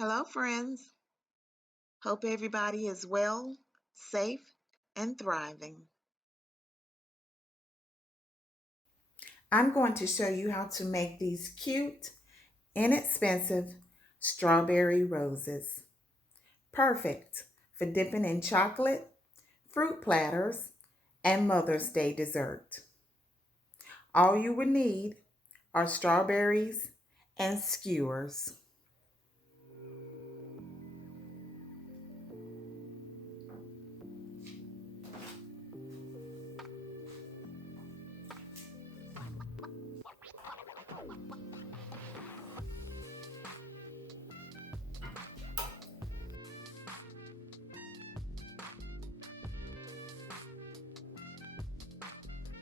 Hello, friends. Hope everybody is well, safe, and thriving. I'm going to show you how to make these cute, inexpensive strawberry roses. Perfect for dipping in chocolate, fruit platters, and Mother's Day dessert. All you would need are strawberries and skewers.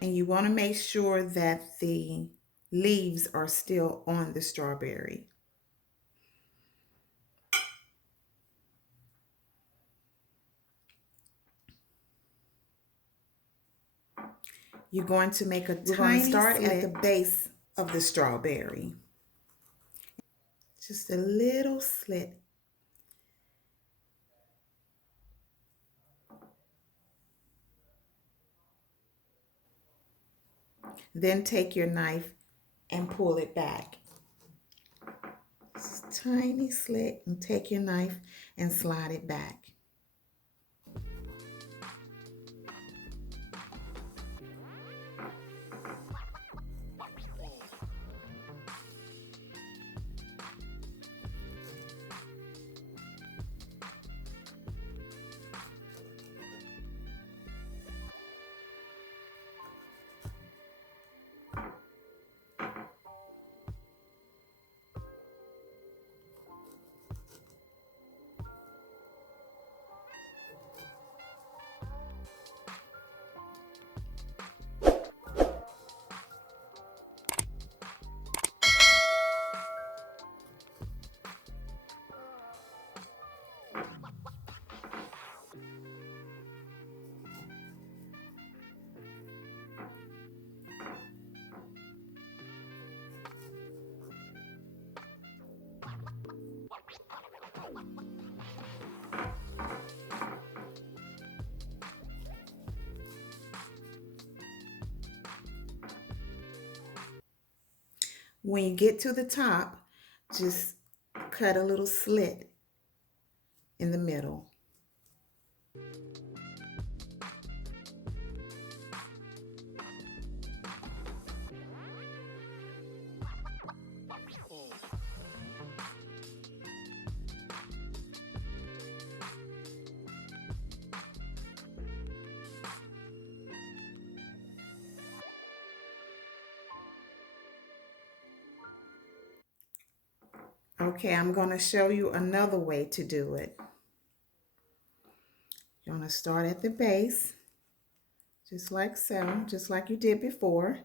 And you want to make sure that the leaves are still on the strawberry. You're going to make a tiny We're going to start at the base of the strawberry. Just a little slit. Then take your knife and pull it back. Just a tiny slit, and take your knife and slide it back. When you get to the top, just cut a little slit in the middle. Okay, I'm going to show you another way to do it. You're going to start at the base, just like so, just like you did before.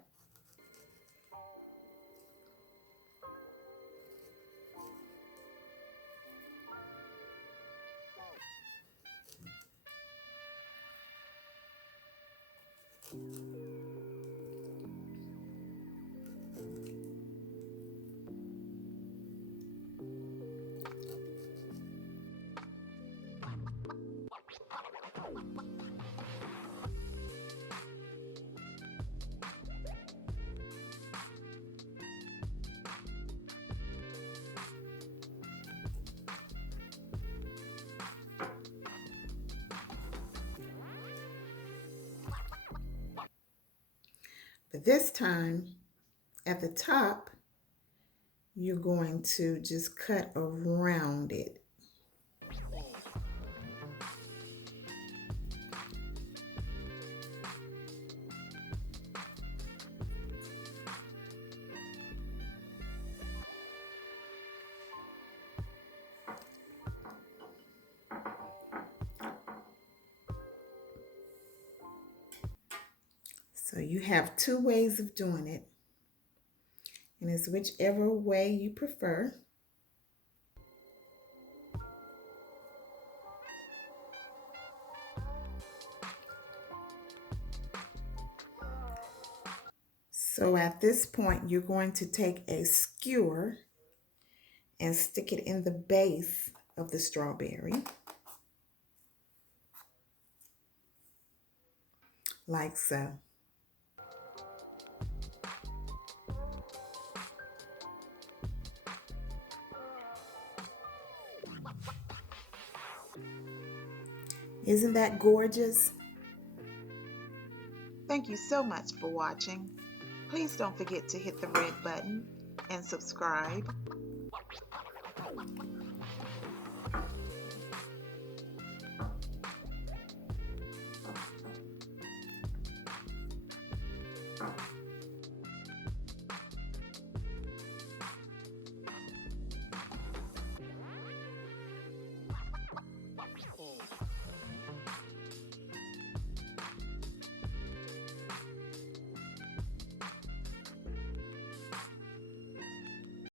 But this time, at the top, you're going to just cut around it. So you have two ways of doing it, and it's whichever way you prefer. So at this point, you're going to take a skewer and stick it in the base of the strawberry, like so. Isn't that gorgeous? Thank you so much for watching. Please don't forget to hit the red button and subscribe.